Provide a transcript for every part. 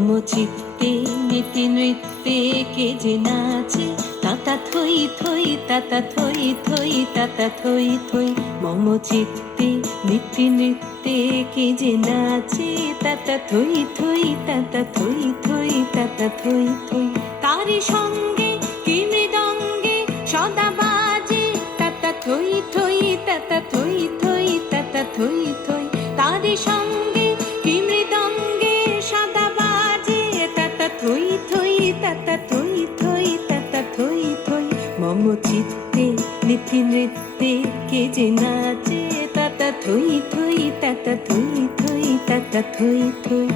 মম চিত্তে নীতি নৃত্যে কে যে নাচে, তাতা থই থই তাতা থই থই তাতা থই থই। মম চিত্তে নীতি নৃত্যে কে যে নাচে, তাতা থই থই তাতা থই থই তাতা থই থই। তারি সঙ্গে কি মৃদঙ্গে সদা বাজে, তাতা থই থই তাতা থই থই তাতা থই থই। তারি সঙ্গে কি মৃদঙ্গে সদা বাজে, তাতা থই থই তাতা থই থই তাতা থই থই। মম চিত্তে নীতি নৃত্যে কে যে নাচে, তাতা থই থই তাতা থই থই তাতা থই থই।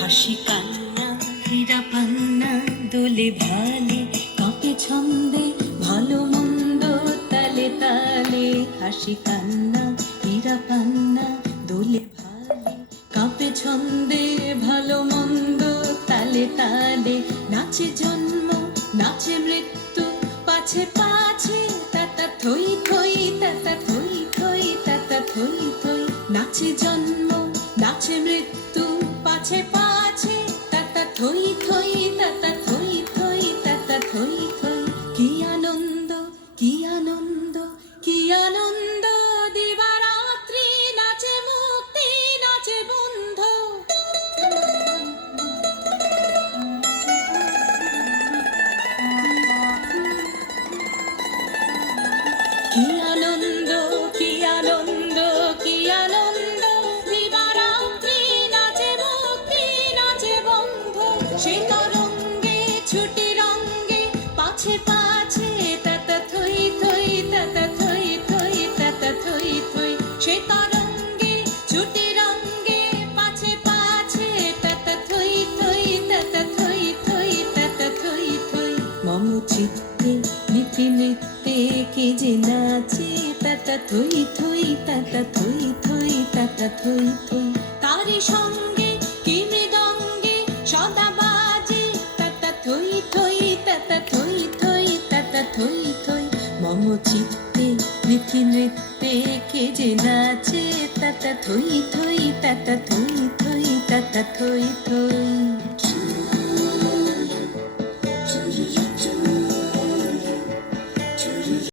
হাসি কান্না হীরা পান্না দোলে ভালে, কাঁপে ছন্দে ভালো মন্দ তালে তালে। হাসি কান্না হীরা পান্না দোলে ভালে, কাঁপে ছন্দে ভালো মন্দ তালে তালে। নাচে জন্ম নাচে মৃত্যু পাছে পাছে, তাতা থই থই তাতা থই থই তাতা থই থই। নাচে জন্ম নাচে মৃত্যু পাছে পাছে, তাতা থই থই তাতা থই থই তাতা থই থই। কি আনন্দ কি আনন্দ কি আনন্দ, দিবারাত্রি নাচে মুক্তি নাচে বন্ধ। কি আনন্দ কি আনন্দ কি আনন্দ, দিবারাত্রি নাচে মুক্তি নাচে বন্ধ। সে তরঙ্গে ছুটি রঙ্গে পাছে পাছে, তাতা থই থই তাতা থই থই তাতা থই থই। সে তরঙ্গে ছুটি রঙ্গে পাছে পাছে, তাতা থই থই তাতা থই থই তাতা থই থই। মম চিত্তে নীতি নৃত্যে কে যে নাচে, তাতা থই থই তাতা থই থই তাতা থই থই। তারি সঙ্গে কি মৃদঙ্গে সদা বাজে, তাতা থই থই তাতা থই থই তাতা থই থই। মম চিত্তে নীতি নৃত্যে কে যে নাচে, তাতা থই থই তাতা থই থই তাতা থই থই।